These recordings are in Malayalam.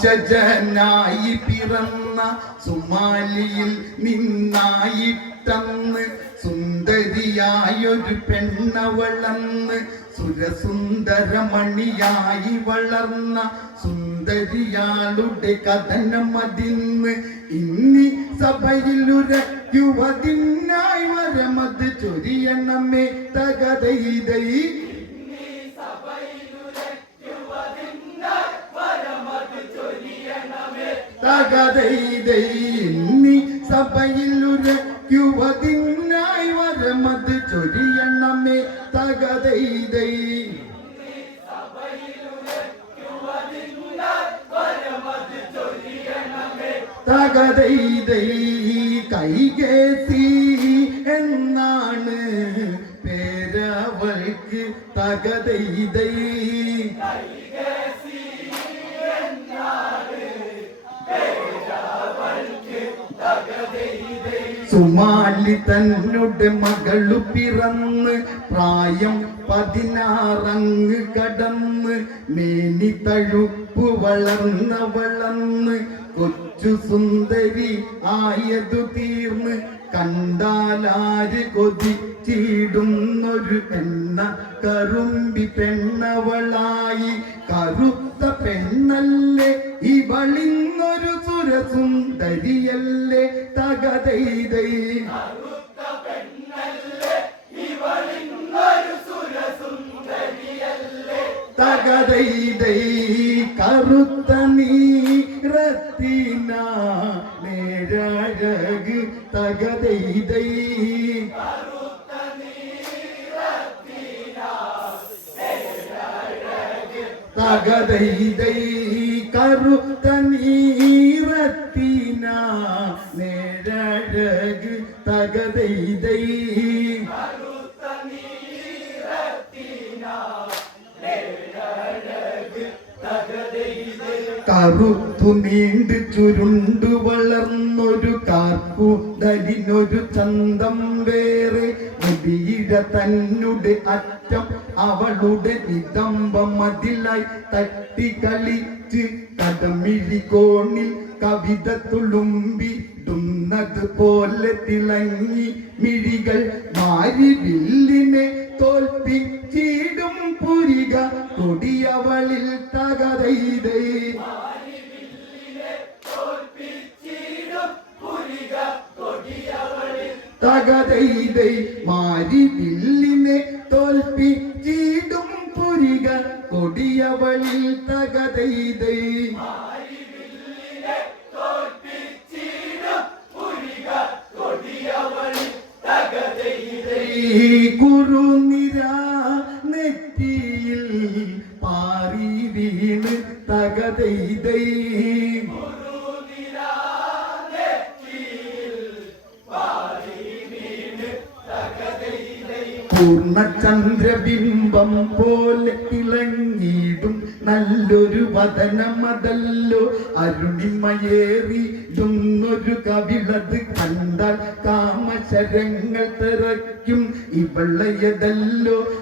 ബ്രഹ്മവംശജനായി പിറന്ന സുമാലിയിൽ നിന്നായിട്ടന്ന് സുന്ദരിയായൊരു പെണ്ണവളന്ന് സുരസുന്ദരമണിയായി വളർന്ന സുന്ദരിയാളുടെ കഥനം അതിന്ന് ഇന്നി സഭയിലുരയ്ക്കുവതിനായി വരമത് ചൊരിയണമേ തകതൈതൈ തകതൈതൈ ഇന്നി സഭയിലുരയ്ക്കുവതിനായി വരമത് ചൊരിയണമേ തകതൈതൈ തകതൈതൈ കൈകേസി എന്നാണ് പേരവൾക്ക് തകതൈതൈ സുമാലി തന്നുടെ മകളു പിറന്ന് പ്രായം പതിനാറങ്ങ് കടന്ന് മേനി തഴുപ്പ് വളർന്ന വളർന്ന് കൊച്ചു സുന്ദരി ആയതു തീർന്ന് കണ്ടാലാര് കൊതിച്ചിടുന്നൊരു പെണ്ണ കറുമ്പി പെണ്ണവളായി. കറുത്ത പെണ്ണല്ലേ ഇവളിന്നൊരു സുരസുന്ദരിയല്ലേ തകതൈതൈ തകതൈതൈ കറുത്ത നീരത്തിന നേരഴക് തകതൈതൈ തകതൈതൈ കറുത്ത നീരത്തിന നേരഴക് തകതൈതൈ. കറുത്തു നീണ്ട് ചുരുണ്ടു വളർന്നൊരു കാർക്കുടലിനൊരു ചന്തം വേറെ തന്നുടെ അറ്റം അവളുടെ നിതംബം മതിലായി തട്ടി കളിച്ച് കടമിഴി കോണിൽ കവിത തുളുമ്പിടുന്നത് പോലെ തിളങ്ങി മിഴികൾ മാരി വില്ലിനെ തോൽപ്പിച്ചിടും പുരിക കൊടിയവളിൽ തകതൈതൈ തകതൈതൈ മാരി വില്ലിനെ തോൽപ്പിച്ചിടും പുരിക കൊടിയവളിൽ തകതൈതൈ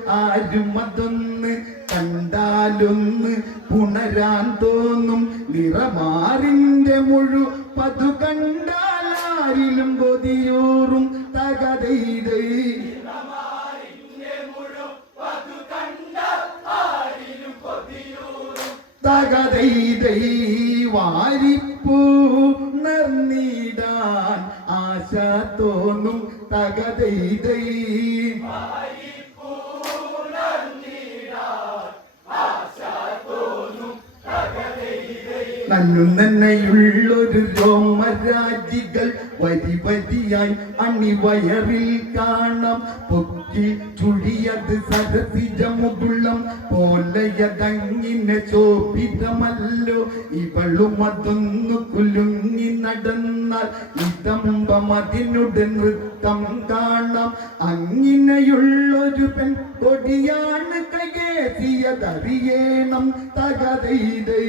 ഇവളയതല്ലോ ആരും അതൊന്ന് കണ്ടാലൊന്ന് പുണരാൻ തോന്നും നിറമാറിന്റെ മുഴു പതു കണ്ടാലും കൊതിയൂറും തകതൈതൈ വാരിപ്പൂ നിർന്നിടാൻ ആശ തോന്നും തകതൈതൈ നന്നു നന്നയുള്ളൊരു രോമരാജികൾ വരി വരിയായി അണിവയറിൽ കാണാം. പൊക്കി ചുഴിയത് സരസിജമുകുളം പോലയതങ്ങിനെ ശോഭിതമല്ലോ ഇവളും അതൊന്നു കുലുങ്ങി നടന്നാൽ ഇതമ്പം അതിനുടൻ നൃത്തം കാണാം. അങ്ങിനെയുള്ളൊരു പെൺ കൊടിയാണ് കയ്യേറിയതറിയേണം തകതൈതൈ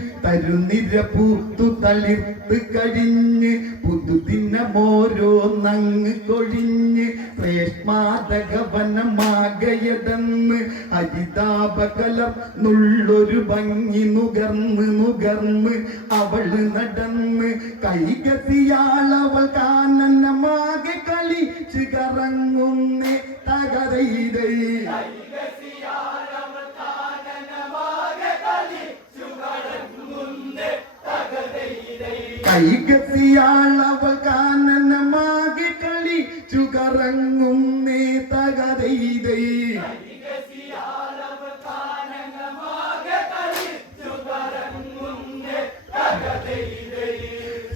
തരുനിര പൂത്തു തളിർത്ത് കഴിഞ്ഞ് പുതുദിനമോരോന്നങ്ങ് കൊഴിഞ്ഞ് ശ്രേഷ്മാതകവനമാകയതെന്ന് ഹരിതാപകലർ നുള്ളൊരു ഭംഗി നുകർന്ന് നുകർന്ന് അവൾ നടന്ന് കൈകത്തിയാളവൾ കാനനമാകെ കളിച്ച് കറങ്ങുന്നേ തകരൈതൈ കൈകത്തിയാളവൾ കാനനമാകെ കളിച്ചു കറങ്ങുന്നേ തകരൈതൈ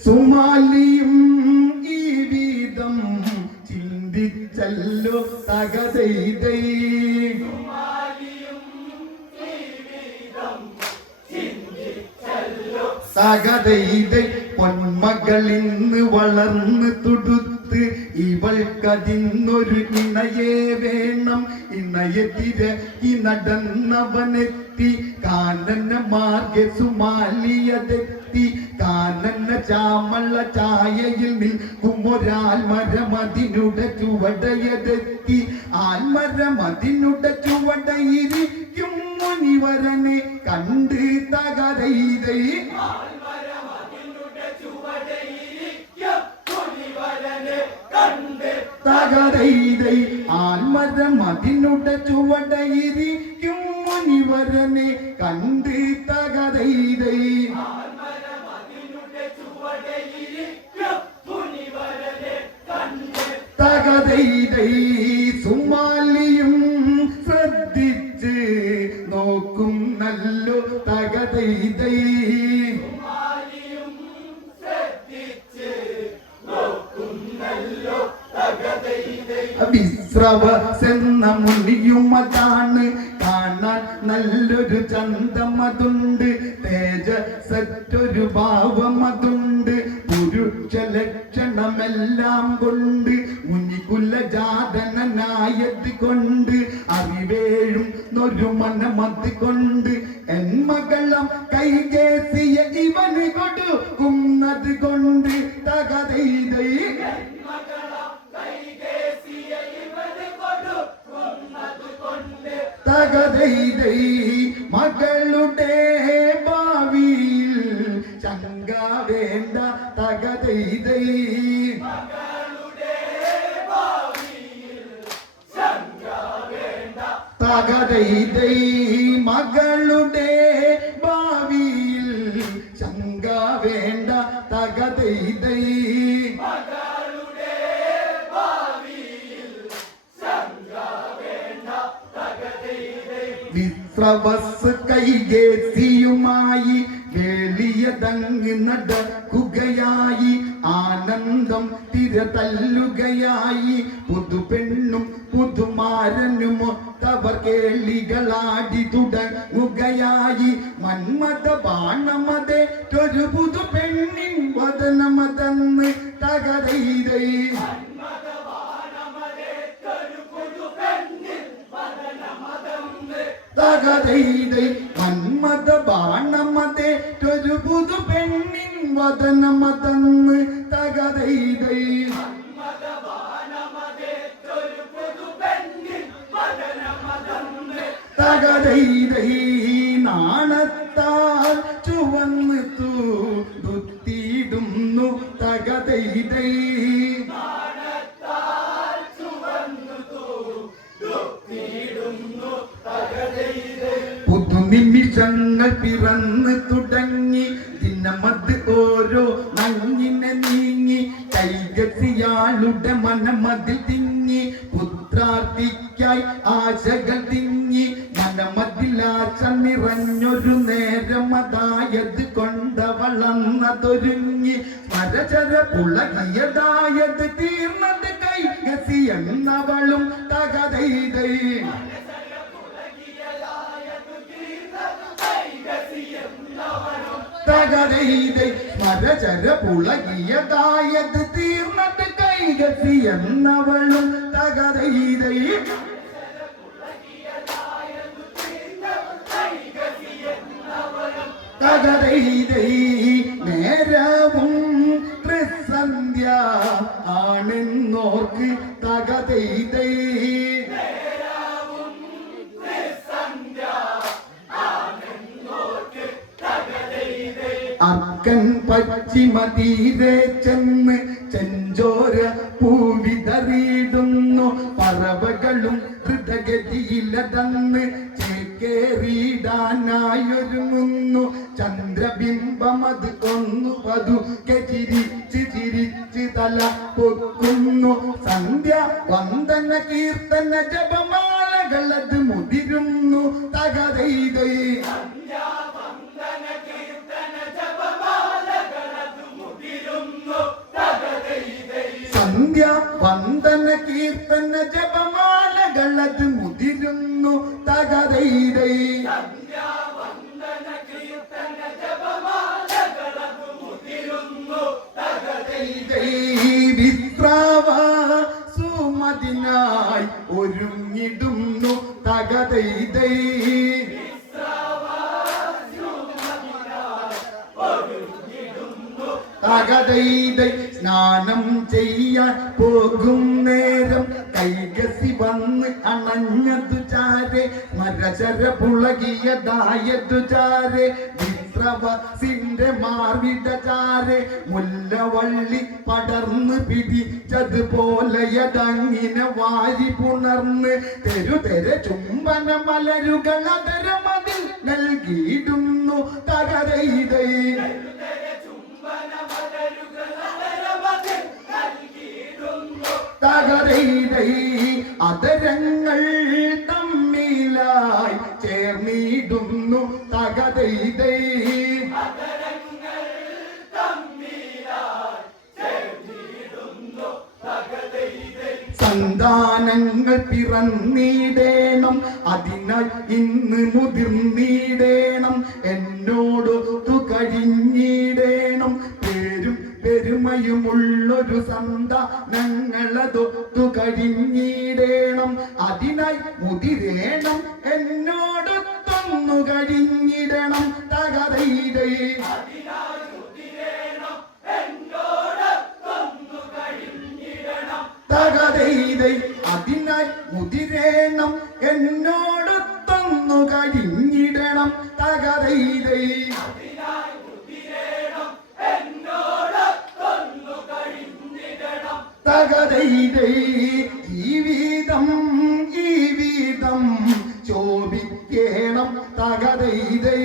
സുമാലിയും ഈ വീതം ചിന്തിച്ചല്ലോ തകതൈതൈ തകതൈതൈ പൊന്മകളിന്ന് വളർന്ന് തുടുത്ത് ഇവൾക്കതിന്നൊരു ഇണയെ വേണം. ഇണയെ തിരക്കി നടന്നവനെത്തി. കാനന മാർഗ സുമാലിയതെത്തി കാനന ചാമള്ള ചായയിൽ നിൽക്കുമൊരാൽമരമതിനുട ചുവടയതെത്തി. ആൽമരമതിനുട ചുവടയിരിക്കും മുനിവരനെ കണ്ട് തകരൈതൈ തകരൈതൈ ആൽമരം അതിനുട ചുവടയിരിക്കും മുനിവരനെ കണ്ട് തകരൈതൈ തകരൈതൈ തേജസറ്റൊരു ഭാവമതുണ്ട് പുരുഷ ലക്ഷണമെല്ലാം കൊണ്ട് മുനികുല ജാതനായത് കൊണ്ട് അറിവേഴും നൊരു മനമത് കൊണ്ട് എൻ മകളം കൈകേസിയ ഇവന് കൊടുക്കുന്നത് കൊണ്ട് തകതൈതൈ തകതൈതൈ മകളുടെ ഭാവിയിൽ ചങ്ക വേണ്ട തകതൈതൈ തകതൈതൈ മകളുടെ ഭാവിയിൽ ചങ്ക വേണ്ട തകതൈതൈ വിശ്രവസ് കൈകേസിയുമായി വേളിയതങ്ങ് നടക്കുകയായി ആനന്ദം തിരതല്ലുകയായി. പുതുപെണ്ണും പുതുമാരനുമൊത്തവർ കേളികളാടി തുടങ്ങുകയായി. മന്മത ബാണമതേറ്റൊരു പുതുപെണ്ണിൻ വതനമതന്ന് തകരൈതൈ തകതൈതൈ നാണത്താൽ ചുവന്ന് തൂത്തിടുന്നു തകതൈതൈ. പുതുനിമിഷങ്ങൾ പിറന്ന് തുടങ്ങി ദിനമത് ഓരോ നങ്ങിനെ നീങ്ങി കൈകത്തിയാളുടെ മനമതിൽ പുളകിയതായത് തീർന്നത് കൈകസി എന്നവളും തകതൈതൈ തകരൈതൈ സ്മരചര പുളകിയതായത് തീർന്നത് കൈകത്തി എന്നവളും തകരൈതൈ തകതൈതൈ ആണെന്നോർക്ക് തകതൈതൈ അക്കൻ പശ്ചിമ തീരെ ചെന്ന് ചെഞ്ചോര പൂവിതറിയിടുന്നു. പറവകളും ഹൃദഗതിയിലതന്ന് ചേക്കേറിയിടാനായൊരുങ്ങുന്നു ചന്ദ്രബിംബം അത് കൊന്നു പതുക്കെ ചിരിച്ച് ചിരിച്ച് തല പൊക്കുന്നു. സന്ധ്യ വന്ദന കീർത്തന ജപമാലകളത് മുതിരുന്നു. തകതൈതൈ സന്ധ്യ വന്ദന കീർത്തന ജപമാലകളത് മുതിരുന്നു തകതൈതൈ പുളകിയതായതു ചാരെ മാർവിടചാരെ മാർവിട ചാരെ മുല്ലവള്ളി പടർന്ന് പിടിച്ചതുപോലെയതങ്ങിനെ വാരി പുണർന്ന് തെരു തെര ചുംബന മലരുകൾ അതരമതിൽ നൽകിയിടുന്നു തകരയിതൈ. തകരയിതൈ. അതരങ്ങൾ സന്താനങ്ങൾ പിറന്നിടേണം. അതിനാൽ ഇന്ന് മുതിർന്നിടേണം എന്നോടൊത്തു കഴിഞ്ഞിടേണം പേരും പെരുമയുമുള്ളൊരു സന്താനങ്ങളതൊത്തു കഴിഞ്ഞിടേണം അതിനായി മുതിരേണം. എന്നോടൊത്തൊന്നു കഴിഞ്ഞിടണം തകതൈതൈ തകതൈതൈ അതിനായി മുതിരേണം തന്നു കഴിഞ്ഞിടണം തകതൈതൈ തകതൈതൈ ജീവിതം ശോഭിക്കേണം തകതൈതൈ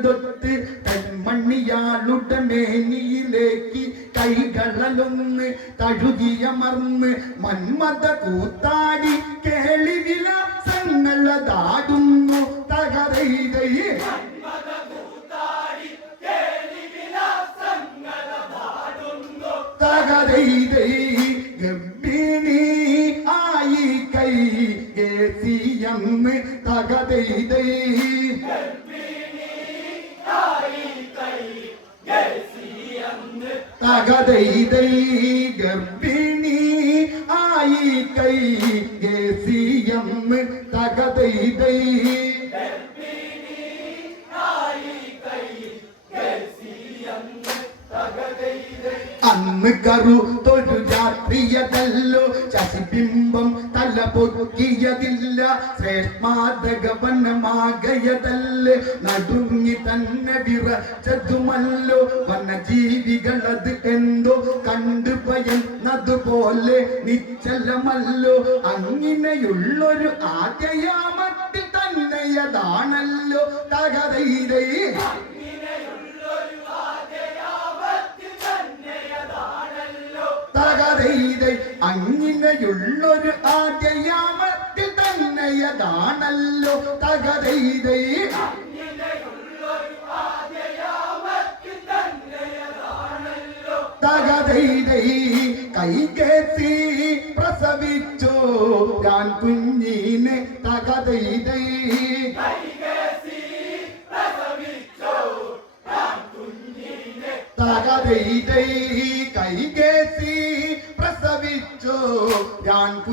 ഒരുങ്ങിയതൊട്ട് കൺമണിയാളുടെ മേനിയിലേക്ക് കൈകളലൊന്ന് തഴുകിയമർന്ന് മന്മത കൂത്താടി കേളിവില വിലാസങ്ങളതാടുന്നു തകരയിതയെ. ഗർഭിണി ആയി കൈ കേസിയെന്ന് തകതൈതൈ തകതൈതൈ ഗർഭിണി ആയി കൈ കേസിയെന്ന് തകതൈതൈ അന്ന് കറുത്തൊരു രാത്രിയതല്ലോ. ശശിബിംബം തല പൊക്കിയതില്ല. ശ്രേഷ്മാതകവനമാകയതല്ലേ. നടുങ്ങി തന്നെ വിറച്ചതുമല്ലോ. വനജീവികളത് എന്തോ കണ്ടു ഭയന്നതുപോലെ നിശ്ചലമല്ലോ. അങ്ങനെയുള്ളൊരു ആദ്യയാമത്തിൽ തന്നെയതാണല്ലോ. തകതൈതൈ തകതൈതൈ അങ്ങിനെയുള്ളൊരു ആദ്യയാമത്തിൽ തന്നെ തന്നെയതാണല്ലോ തകതൈതൈ തകതൈതൈ പ്രസവിച്ചോ ഞാൻ കുഞ്ഞിനെ തകതൈതൈ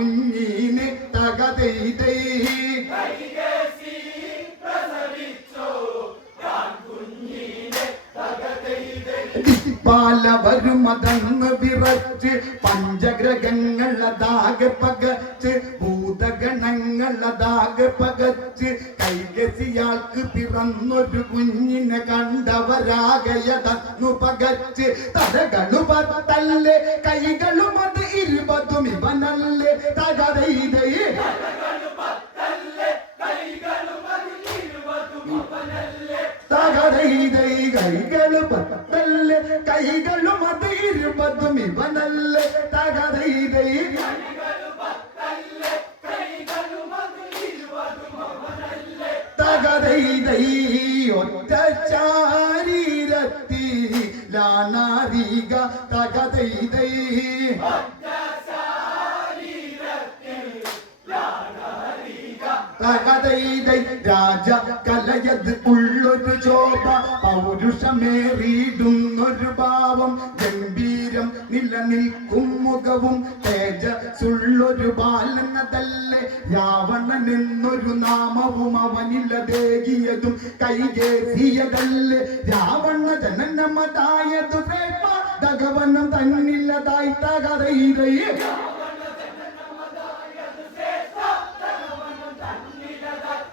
കുഞ്ഞിനെ തകതൈതൈ. പാല വരുമതന്ന് വിറച്ച് പഞ്ചഗ്രഹങ്ങളതാകെ പകച്ച് ഭൂതഗണങ്ങളതാകെ പകച്ച്. കൈകസിയാൾക്ക് പിറന്നൊരു കുഞ്ഞിനെ കണ്ടവരാകയതന്നു പകച്ച്. തലകളു പത്തല്ലേ കൈകളും അത് ഇരുപതും ഇവനല്ലേ. തകതൈതേ തകതൈതൈ കൈകളു പത്തല്ലേ കൈകളും അത് ഇരുപതും ഇവനല്ലേ തകതൈതൈ തകതൈതൈ ഒറ്റ ശാരീരത്തി ലാനാരിക തകതൈതൈ തകതൈതൈ രാജ കലയത് ഉള്ളൊരു ശോഭ പൗരുഷമേറിയിടുന്നൊരു ഭാവം ഗംഭീരം നിലനിൽക്കും മുഖവും തേജസ്സുള്ളൊരു ബാലനതല്ലേ? രാവണൻ എന്നൊരു നാമവും അവനിലതേകിയതും കൈകേറിയതല്ലേ രാവണ ജനനമതായതു ഭഗവനം തന്നില്ലതായി തകതൈതൈ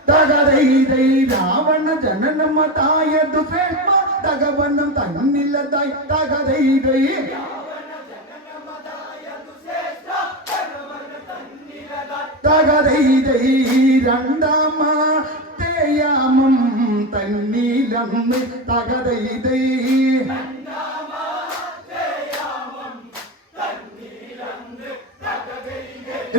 തകതൈതൈ രാവണ ജനനമതായതു പ്രേമ തകവനം തന്നില്ലതായി തകതൈതൈ തകതൈതൈ രണ്ടാമത്തെയാമം തന്നീലന്ന് തകതൈതൈ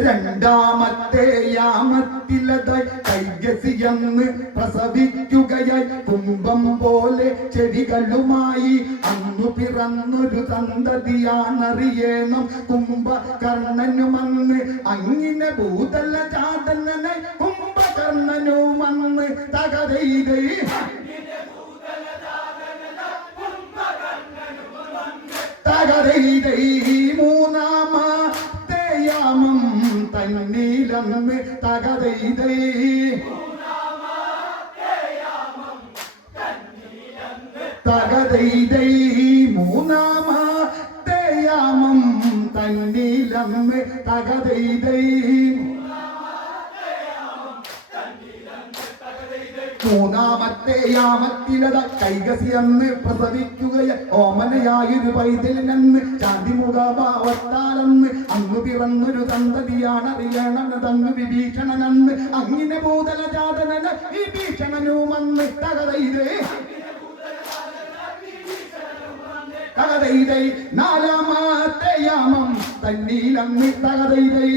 രണ്ടാമത്തെ യാമത്തിലതായി കൈകസിയെന്ന് പ്രസവിക്കുകയായി. കുംഭം പോലെ ചെടികളുമായി അന്നു പിറന്നൊരു സന്തതിയാണറിയേണം കുംഭകർണനുമന്ന് അങ്ങിനെ ഭൂതല ചാതനെ കുംഭകർണനുമന്ന് തകതൈതൈ തകതൈതൈ മൂന്നാമ തന്നീലന്ന് തകതൈതൈ തകതൈതൈ മൂന്നാമത്തെ യാമം തന്നീലന്ന് തകതൈതൈ മൂന്നാമത്തെ തകതൈതൈ നാലാമത്തെ യാമം തന്നീലന്ന് തകതൈതൈ